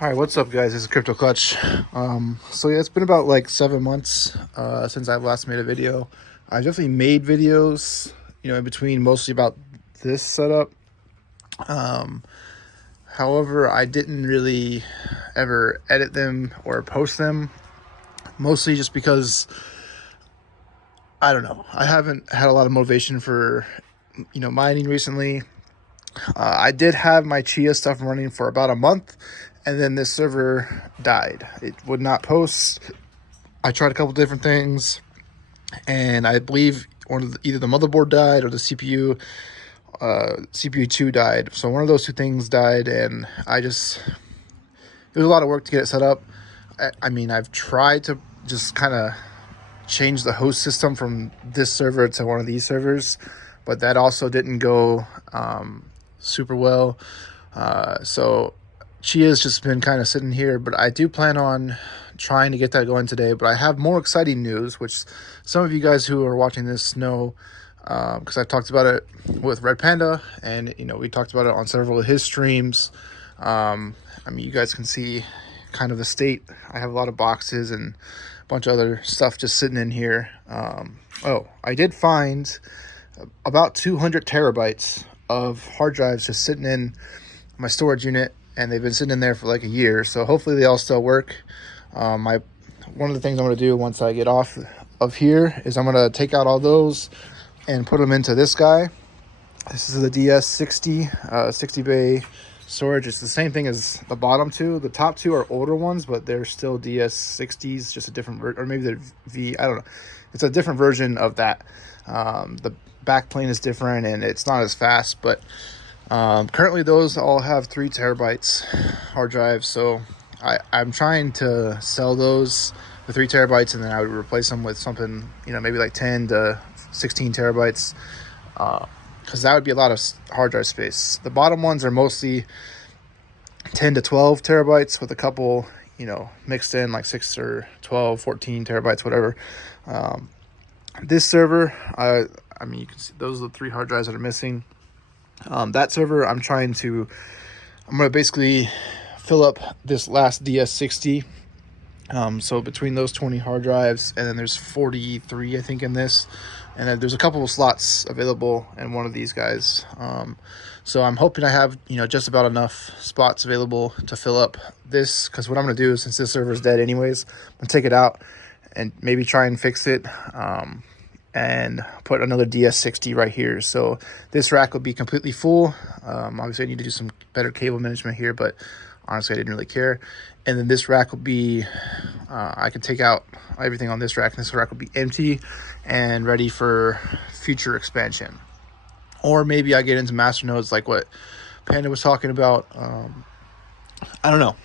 All right, what's up, guys? This is Crypto Clutch. So yeah, it's been about like 7 months since I've last made a video. I definitely made videos, in between, mostly about this setup. Um, However, I didn't really ever edit them or post them, mostly just because I don't know. I haven't had a lot of motivation for mining recently. I did have my Chia stuff running for about a month, and then this server died. It would not post. I tried a couple different things, and I believe either the motherboard died or the CPU 2 died. So one of those two things died, and it was a lot of work to get it set up. I mean, I've tried to just kind of change the host system from this server to one of these servers, but that also didn't go super well. So Chia's just been kind of sitting here, but I do plan on trying to get that going today. But I have more exciting news, which some of you guys who are watching this know, because I've talked about it with Red Panda, and we talked about it on several of his streams. I mean, you guys can see kind of the state. I have a lot of boxes and a bunch of other stuff just sitting in here. I did find about 200 terabytes of hard drives just sitting in my storage unit, and they've been sitting in there for like a year. So hopefully they all still work. One of the things I'm going to do once I get off of here is I'm going to take out all those and put them into this guy. This is the DS60 60 bay storage. It's the same thing as the bottom two. The top two are older ones, but they're still DS60s, just a different version, or maybe they're I don't know. It's a different version of that. The back plane is different and it's not as fast, but currently those all have 3 terabytes hard drives. So I'm trying to sell those for 3 terabytes, and then I would replace them with something, maybe like 10 to 16 terabytes, because that would be a lot of hard drive space. The bottom ones are mostly 10 to 12 terabytes with a couple, mixed in, like 6 or 12, 14 terabytes, whatever. This server, I mean, you can see those are the 3 hard drives that are missing. That server, I'm going to basically fill up this last DS60. So between those 20 hard drives, and then there's 43, I think, in this, and then there's a couple of slots available in one of these guys. So I'm hoping I have, just about enough spots available to fill up this, because what I'm going to do is, since this server is dead anyways, I'm going to take it out and maybe try and fix it, and put another DS60 right here. So this rack will be completely full. Obviously I need to do some better cable management here, but honestly I didn't really care. And then this rack will be, I can take out everything on this rack, and this rack will be empty and ready for future expansion. Or maybe I get into master nodes like what Panda was talking about. I don't know.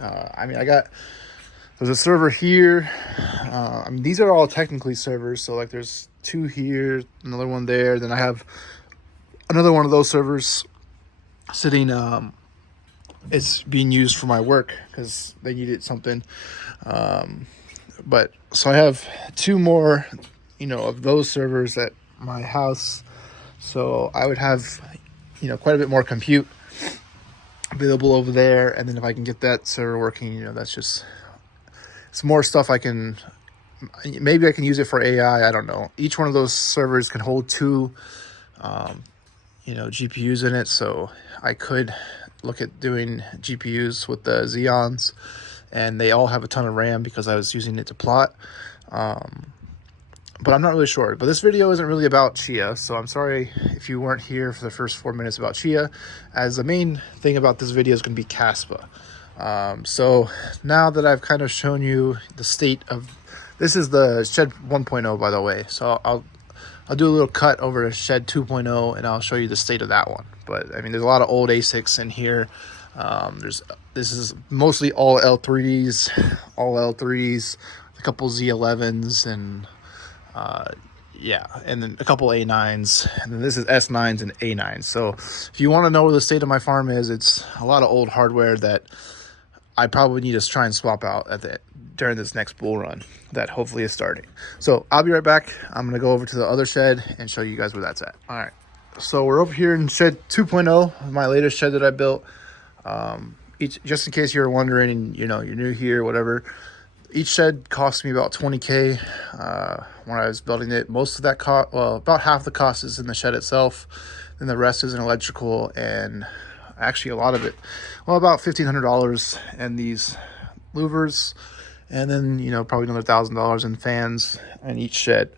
I mean, there's a server here. I mean, these are all technically servers. So like there's 2 here, another one there. Then I have another one of those servers sitting. It's being used for my work because they needed something. But so I have 2 more, of those servers at my house. So I would have, quite a bit more compute available over there. And then if I can get that server working, that's just, it's more stuff maybe I can use it for AI. I don't know. Each one of those servers can hold 2, GPUs in it. So I could look at doing GPUs with the Xeons, and they all have a ton of RAM because I was using it to plot. But I'm not really sure. But this video isn't really about Chia, so I'm sorry if you weren't here for the first 4 minutes about Chia, as the main thing about this video is going to be Kaspa. So now that I've kind of shown you the state of, this is the Shed 1.0, by the way. So I'll do a little cut over to Shed 2.0, and I'll show you the state of that one. But I mean, there's a lot of old ASICs in here. This is mostly all L3s, a couple Z11s, and and then a couple A9s, and then this is S9s and A9s. So if you want to know where the state of my farm is, it's a lot of old hardware that I probably need to try and swap out during this next bull run that hopefully is starting. So I'll be right back. I'm going to go over to the other shed and show you guys where that's at. All right. So we're over here in Shed 2.0, my latest shed that I built. each, just in case you're wondering and you're new here, whatever, each shed cost me about 20K when I was building it. Most of that cost, well, about half the cost is in the shed itself, and the rest is in electrical, and actually a lot of it, well, about $1,500 in these louvers, and then probably another $1,000 in fans in each shed.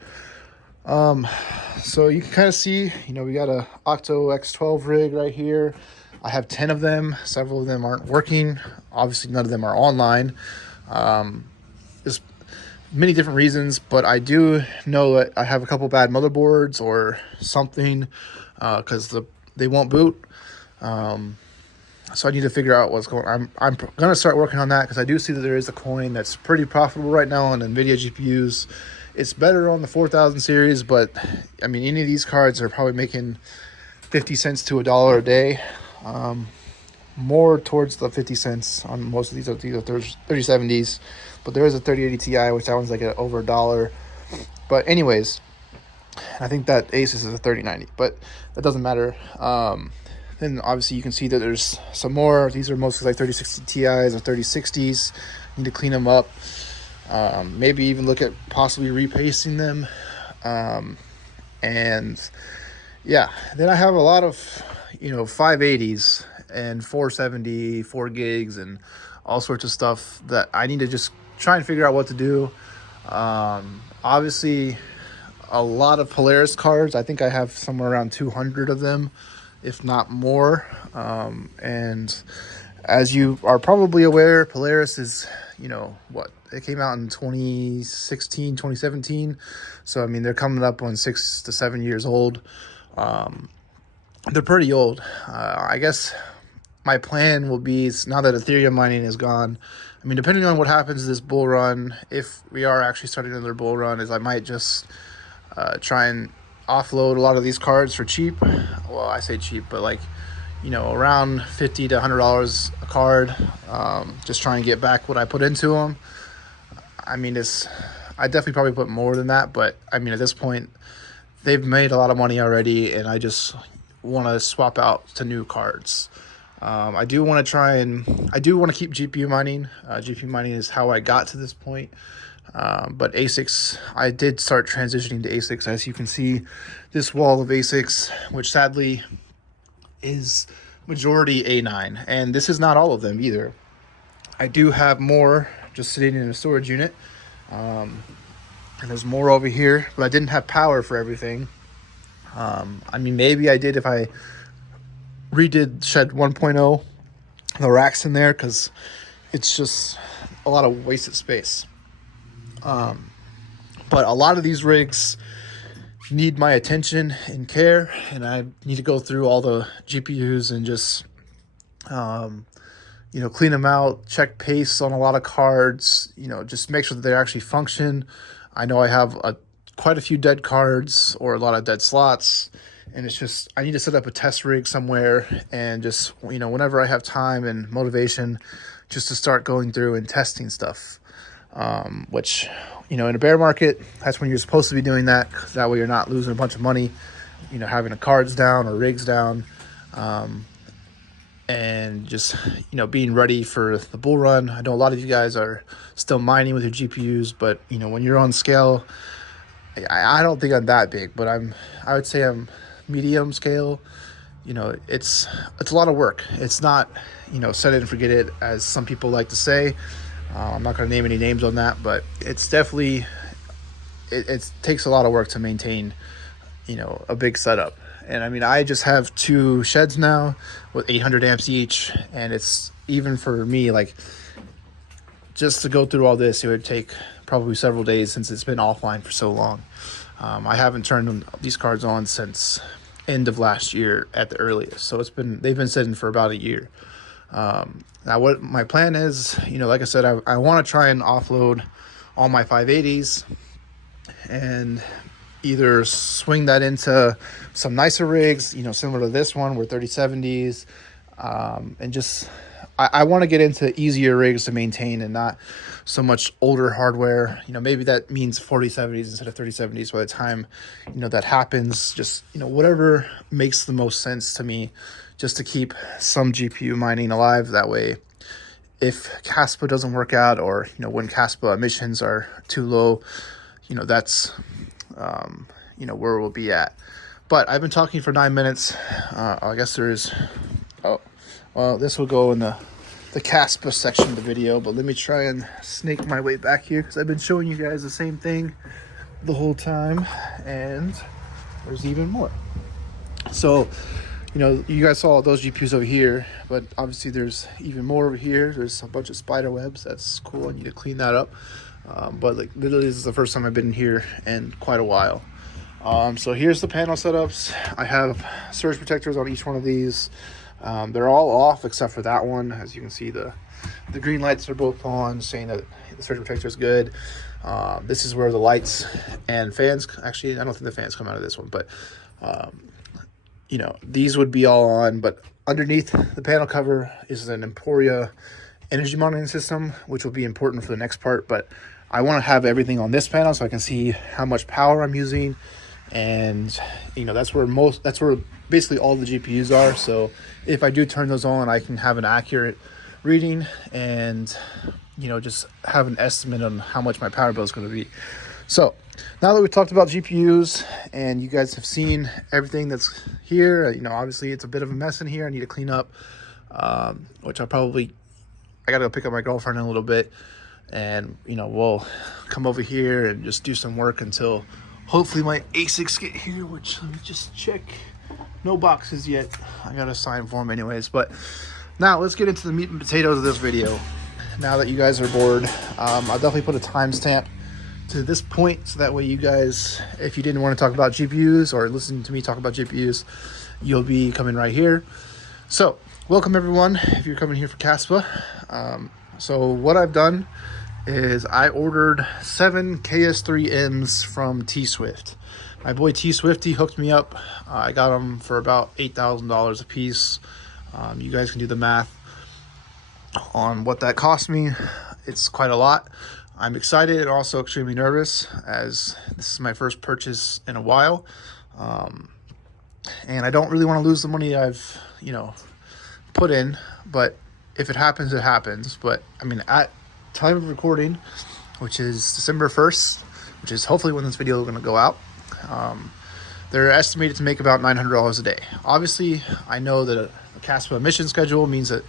So you can kind of see, we got a Octo X12 rig right here. I have 10 of them. Several of them aren't working. Obviously, none of them are online. There's many different reasons, but I do know that I have a couple bad motherboards or something, because they won't boot. So I need to figure out what's going on. I'm going to start working on that, because I do see that there is a coin that's pretty profitable right now on NVIDIA GPUs. It's better on the 4000 series, but I mean, any of these cards are probably making 50 cents to $1 a day. More towards the 50 cents on most of these 3070s, but there is a 3080 Ti, which that one's like over $1. But anyways, I think that Asus is a 3090, but that doesn't matter. Then obviously you can see that there's some more. These are mostly like 3060 Ti's or 3060s. Need to clean them up. Maybe even look at possibly repasting them. And yeah, then I have a lot of 580s and 470, 4 gigs, and all sorts of stuff that I need to just try and figure out what to do. Obviously, a lot of Polaris cards. I think I have somewhere around 200 of them, if not more. And as you are probably aware, Polaris is, it came out in 2016, 2017. So, I mean, they're coming up on 6 to 7 years old. They're pretty old. I guess my plan will be, now that Ethereum mining is gone, I mean, depending on what happens to this bull run, if we are actually starting another bull run, is I might just try and offload a lot of these cards for cheap. Well, I say cheap, but like, around $50 to $100 a card. Just try and get back what I put into them. I mean, I definitely probably put more than that, but I mean, at this point, they've made a lot of money already, and I just want to swap out to new cards. I do want to keep GPU mining. GPU mining is how I got to this point. But ASICs, I did start transitioning to ASICs. As you can see, this wall of ASICs, which sadly is majority A9, and this is not all of them either. I do have more just sitting in a storage unit, and there's more over here, but I didn't have power for everything. I mean, maybe I did if I redid Shed 1.0, the racks in there, because it's just a lot of wasted space. But a lot of these rigs need my attention and care, and I need to go through all the GPUs and just clean them out, check pace on a lot of cards, just make sure that they actually function. I know I have quite a few dead cards or a lot of dead slots, and it's just, I need to set up a test rig somewhere, and just, whenever I have time and motivation, just to start going through and testing stuff. Which, in a bear market, that's when you're supposed to be doing that, 'cause that way you're not losing a bunch of money, having the cards down or rigs down, and just, being ready for the bull run. I know a lot of you guys are still mining with your GPUs, but, when you're on scale, I don't think I'm that big, but I would say I'm medium scale. It's a lot of work. It's not, set it and forget it, as some people like to say. I'm not going to name any names on that, but it's definitely, it takes a lot of work to maintain, a big setup. And I mean, I just have 2 sheds now with 800 amps each, and it's, even for me, like, just to go through all this, it would take probably several days, since it's been offline for so long. I haven't turned these cards on since end of last year at the earliest, so they've been sitting for about a year. Now what my plan is, like I said, I want to try and offload all my 580s and either swing that into some nicer rigs, similar to this one, where 3070s, and just, I want to get into easier rigs to maintain and not so much older hardware. Maybe that means 4070s instead of 3070s by the time, that happens. Just, whatever makes the most sense to me, just to keep some GPU mining alive. That way, if Kaspa doesn't work out, or when Kaspa emissions are too low, that's where we'll be at. But I've been talking for 9 minutes. I guess there's this will go in the Kaspa section of the video, but let me try and snake my way back here, because I've been showing you guys the same thing the whole time, and there's even more. So you guys saw those GPUs over here, but obviously there's even more over here. There's a bunch of spider webs. That's cool. I need to clean that up. But like literally, this is the first time I've been in here in quite a while. So here's the panel setups. I have surge protectors on each one of these. They're all off except for that one. As you can see, the green lights are both on, saying that the surge protector is good. This is where the lights and fans, actually I don't think the fans come out of this one, but these would be all on. But underneath the panel cover is an Emporia energy monitoring system, which will be important for the next part. But I want to have everything on this panel so I can see how much power I'm using, and that's where basically all the GPUs are. So if I do turn those on, I can have an accurate reading and just have an estimate on how much my power bill is going to be. So now that we've talked about GPUs and you guys have seen everything that's here, obviously it's a bit of a mess in here. I need to clean up, which I gotta go pick up my girlfriend in a little bit, and we'll come over here and just do some work until hopefully my ASICs get here, which let me just check. No boxes yet. I gotta sign for them anyways. But now let's get into the meat and potatoes of this video. Now that you guys are bored, I'll definitely put a timestamp to this point, so that way you guys, if you didn't want to talk about GPUs or listen to me talk about GPUs, you'll be coming right here. So welcome everyone, if you're coming here for Kaspa. So what I've done is I ordered 7 KS3Ms from T-Swift. My boy T-Swifty hooked me up. I got them for about $8,000 a piece. You guys can do the math on what that cost me. It's quite a lot. I'm excited and also extremely nervous, as this is my first purchase in a while. And I don't really want to lose the money I've, put in, but if it happens, it happens. But I mean, at time of recording, which is December 1st, which is hopefully when this video is going to go out, they're estimated to make about $900 a day. Obviously, I know that a Kaspa emission schedule means that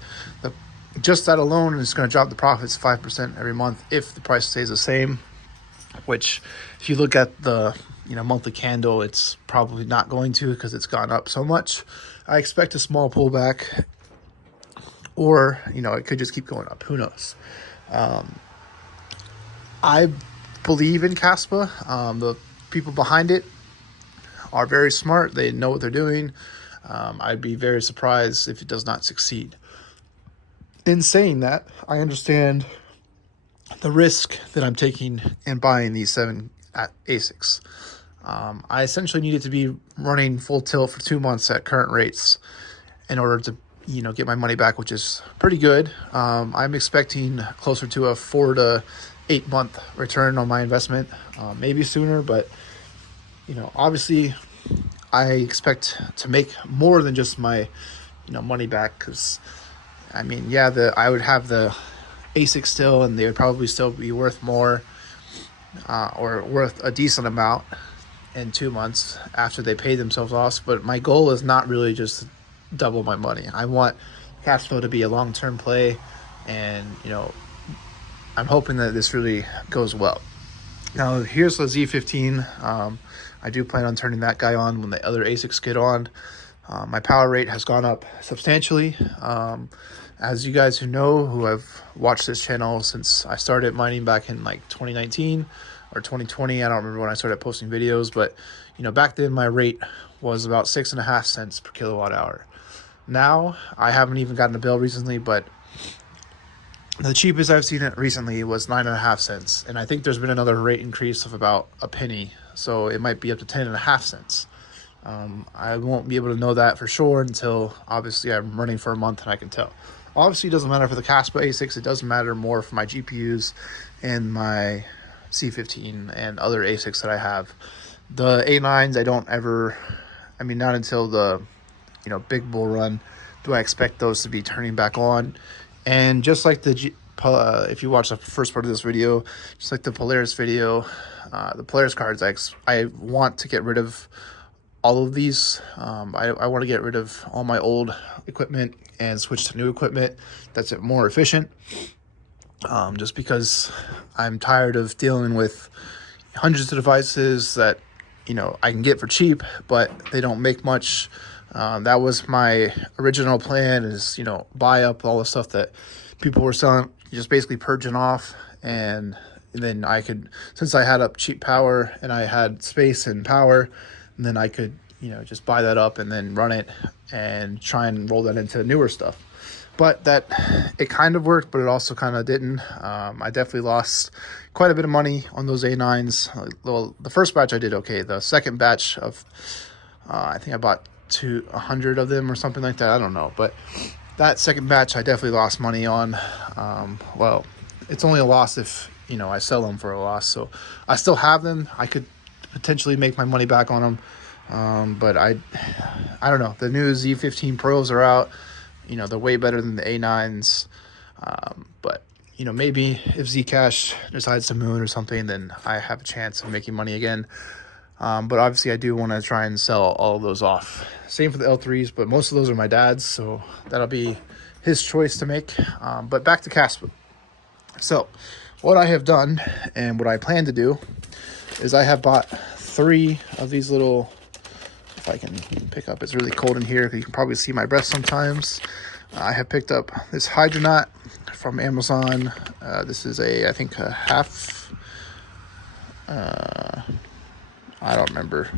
just that alone is going to drop the profits 5% every month if the price stays the same, which if you look at the monthly candle, it's probably not going to, because it's gone up so much. I expect a small pullback, or it could just keep going up. Who knows? I believe in Kaspa. The people behind it are very smart. They know what they're doing. I'd be very surprised if it does not succeed. In saying that, I understand the risk that I'm taking in buying these 7 ASICs. I essentially needed to be running full tilt for 2 months at current rates in order to get my money back, which is pretty good. I'm expecting closer to a 4 to 8 month return on my investment, maybe sooner, but obviously I expect to make more than just my money back, because I mean, yeah, I would have the ASIC still, and they would probably still be worth more, or worth a decent amount in 2 months after they pay themselves off. But my goal is not really just to double my money. I want cash flow to be a long-term play, and I'm hoping that this really goes well. Now here's the Z15. I do plan on turning that guy on when the other ASICs get on. My power rate has gone up substantially. As you guys who have watched this channel since I started mining back in like 2019 or 2020, I don't remember when I started posting videos, but back then my rate was about 6.5 cents per kilowatt hour. Now I haven't even gotten a bill recently, but the cheapest I've seen it recently was 9.5 cents, and I think there's been another rate increase of about a penny, so it might be up to 10.5 cents. I won't be able to know that for sure until obviously I'm running for a month and I can tell. Obviously it doesn't matter for the Kaspa ASICs, it doesn't matter more for my GPUs and my C15 and other ASICs that I have. The A9s not until the big bull run do I expect those to be turning back on, And just like if you watch the first part of this video, just like the Polaris video, the Polaris cards, I want to get rid of all of these. I want to get rid of all my old equipment and switch to new equipment that's more efficient. Just because I'm tired of dealing with hundreds of devices that, you know, I can get for cheap, but they don't make much. That was my original plan, is, you know, buy up all the stuff that people were selling, just basically purging off. And then I could, since I had up cheap power and I had space and power, and then I could, you know, just buy that up and then run it and try and roll that into newer stuff. But it kind of worked, but it also kind of didn't. I definitely lost quite a bit of money on those A9s. Well, the first batch I did okay. The second batch of, I think I bought 100 of them or something like that. I don't know. But that second batch I definitely lost money on. Well, it's only a loss if, you know, I sell them for a loss. So I still have them. I could potentially make my money back on them. But I don't know. The new Z15 Pros are out. You know, they're way better than the A9s. But, you know, maybe if Zcash decides to moon or something, then I have a chance of making money again. But obviously I do want to try and sell all of those off. Same for the L3s, but most of those are my dad's, so that'll be his choice to make. But back to Kaspa. So what I have done and what I plan to do is I have bought 3 of these little, if I can pick up, it's really cold in here, you can probably see my breath sometimes. I have picked up this Hydronaut from Amazon. This is I think a half, I don't remember.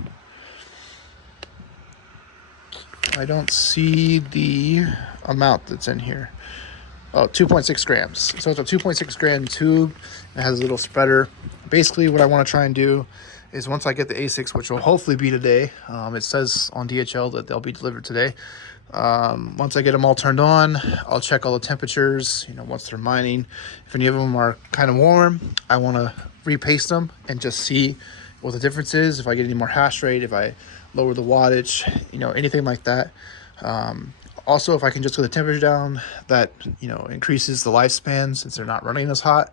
I don't see the amount that's in here. Oh, 2.6 grams. So it's a 2.6 gram tube. It has a little spreader. Basically what I want to try and do is, once I get the ASICs, which will hopefully be today, it says on DHL that they'll be delivered today. Once I get them all turned on, I'll check all the temperatures, you know, once they're mining. If any of them are kind of warm, I want to repaste them and just see what the difference is. If I get any more hash rate, if I lower the wattage, you know, anything like that. Also, if I can just get the temperature down, that, you know, increases the lifespan since they're not running as hot.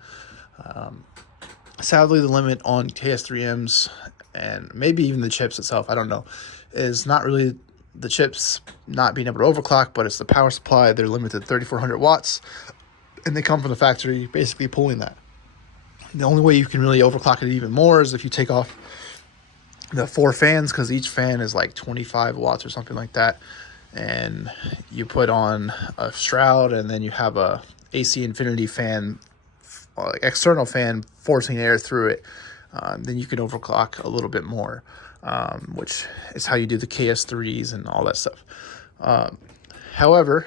Sadly, the limit on KS3Ms and maybe even the chips itself, I don't know, is not really the chips not being able to overclock, but it's the power supply. They're limited to 3,400 watts, and they come from the factory basically pulling that. The only way you can really overclock it even more is if you take off the 4 fans, because each fan is like 25 watts or something like that, and you put on a shroud, and then you have a AC infinity fan, external fan forcing air through it. Then you can overclock a little bit more, which is how you do the KS3s and all that stuff. However,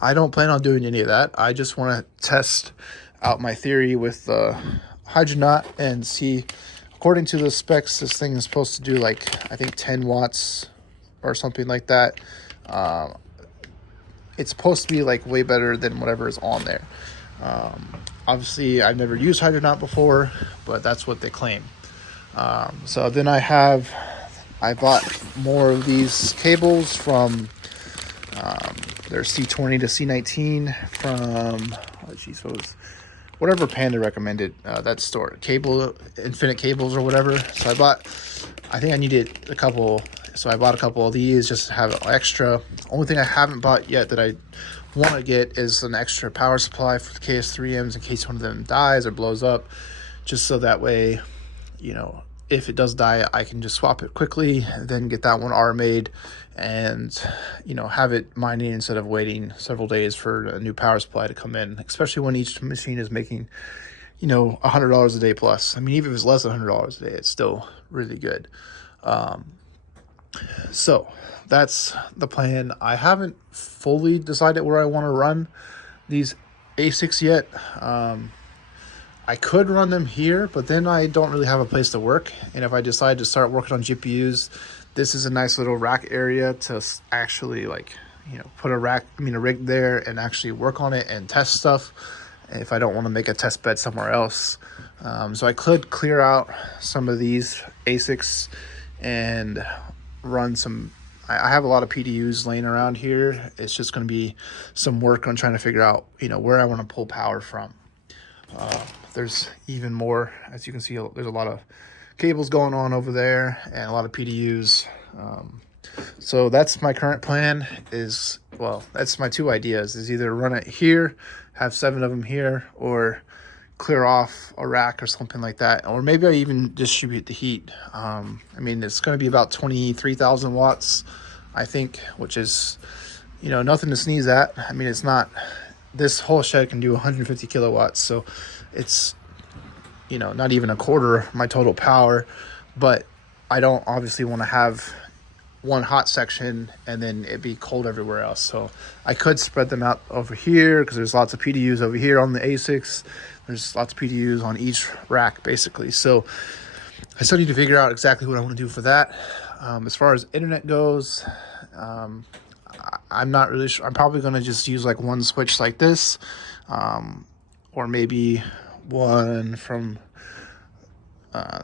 I don't plan on doing any of that. I just want to test out my theory with the Hydronaut and see, according to the specs, this thing is supposed to do like, I think 10 watts or something like that. It's supposed to be like way better than whatever is on there. Obviously I've never used Hydronaut before, but that's what they claim. So then I bought more of these cables from their C20 to C19 from, whatever Panda recommended, that store, Infinite Cables or whatever. So I think I needed a couple, so I bought a couple of these just to have extra. Only thing I haven't bought yet that I want to get is an extra power supply for the KS3Ms in case one of them dies or blows up, just so that way, you know, if it does die, I can just swap it quickly, then get that one R-made and, you know, have it mining instead of waiting several days for a new power supply to come in, especially when each machine is making, you know, $100 a day plus. I mean, even if it's less than $100 a day, it's still really good. So that's the plan. I haven't fully decided where I want to run these ASICs yet. I could run them here, but then I don't really have a place to work. And if I decide to start working on GPUs, this is a nice little rack area to actually, like, you know, put a rig there and actually work on it and test stuff if I don't want to make a test bed somewhere else. So I could clear out some of these ASICs and run some I have a lot of PDUs laying around here. It's just going to be some work on trying to figure out, where I want to pull power from. There's even more, as you can see, there's a lot of cables going on over there and a lot of PDUs. So that's my current plan that's my two ideas, is either run it here, have 7 of them here, or clear off a rack or something like that. Or maybe I even distribute the heat. I mean, it's going to be about 23,000 watts, I think, which is, nothing to sneeze at. I mean, it's not, this whole shed can do 150 kilowatts. So it's, not even a quarter of my total power, but I don't obviously want to have one hot section and then it be cold everywhere else. So I could spread them out over here, because there's lots of PDUs over here on the Asics. There's lots of PDUs on each rack, basically. So I still need to figure out exactly what I want to do for that. As far as internet goes, I'm not really sure. I'm probably going to just use like one switch like this, or maybe one from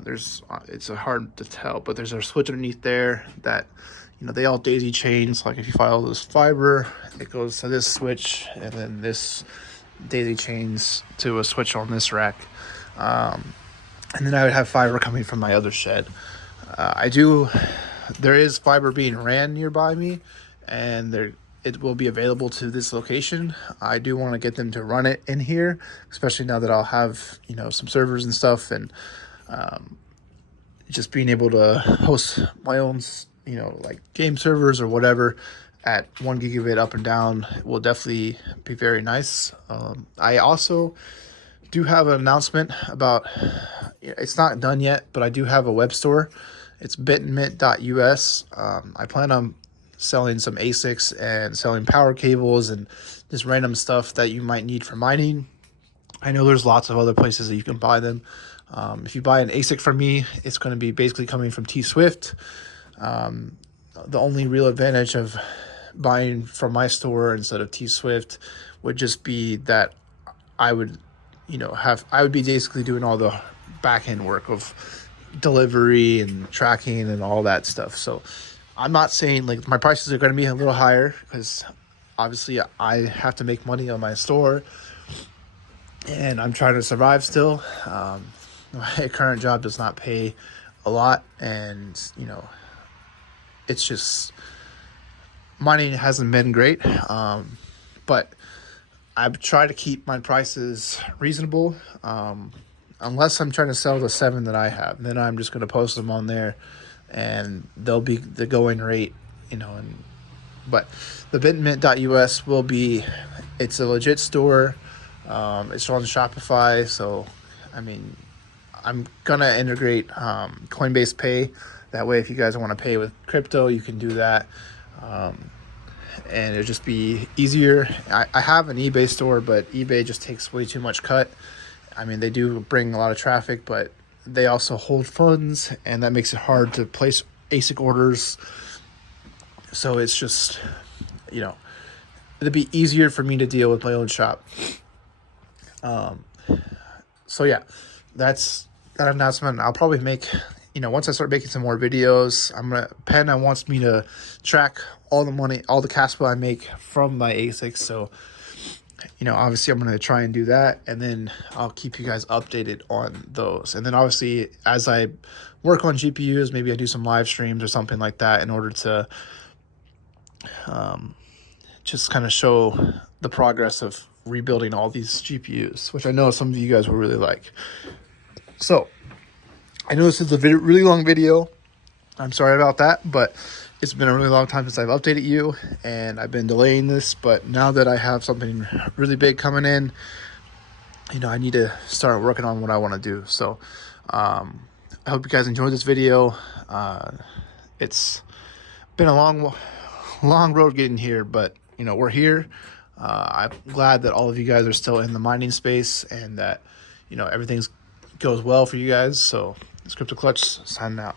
it's hard to tell, but there's a switch underneath there that, they all daisy chains. Like if you follow this fiber, it goes to this switch, and then this daisy chains to a switch on this rack. And then I would have fiber coming from my other shed. There is fiber being ran nearby me, and it will be available to this location. I do want to get them to run it in here, especially now that I'll have, some servers and stuff, and just being able to host my own, like game servers or whatever at 1 gigabit up and down will definitely be very nice. I also do have an announcement about, it's not done yet, but I do have a web store. It's bitmint.us. I plan on selling some ASICs and selling power cables and just random stuff that you might need for mining. I know there's lots of other places that you can buy them. If you buy an ASIC from me, it's going to be basically coming from T-Swift. The only real advantage of buying from my store instead of T-Swift would just be that I would, I would be basically doing all the back end work of delivery and tracking and all that stuff. So I'm not saying like my prices are going to be a little higher, because obviously I have to make money on my store and I'm trying to survive still. My current job does not pay a lot, and it's just, mining hasn't been great. But I've tried to keep my prices reasonable, unless I'm trying to sell the 7 that I have. Then I'm just going to post them on there, and they'll be the going rate, but the bitmint.us will be, it's a legit store. It's on Shopify. So, I mean, I'm going to integrate Coinbase Pay. That way, if you guys want to pay with crypto, you can do that. And it'll just be easier. I have an eBay store, but eBay just takes way too much cut. I mean, they do bring a lot of traffic, but they also hold funds, and that makes it hard to place ASIC orders. So it's just, it'd be easier for me to deal with my own shop. So yeah, that's that announcement. I'll probably make, once I start making some more videos, Penna wants me to track all the money, all the Kaspa I make from my ASICs. So, obviously I'm going to try and do that, and then I'll keep you guys updated on those. And then obviously as I work on GPUs, maybe I do some live streams or something like that in order to just kind of show the progress of rebuilding all these GPUs, which I know some of you guys will really like. So I know this is a really long video. I'm sorry about that, but it's been a really long time since I've updated you, and I've been delaying this. But now that I have something really big coming in, I need to start working on what I want to do. So I hope you guys enjoyed this video. It's been a long road getting here, but we're here. I'm glad that all of you guys are still in the mining space, and that everything goes well for you guys. So it's Crypto Clutch signing out.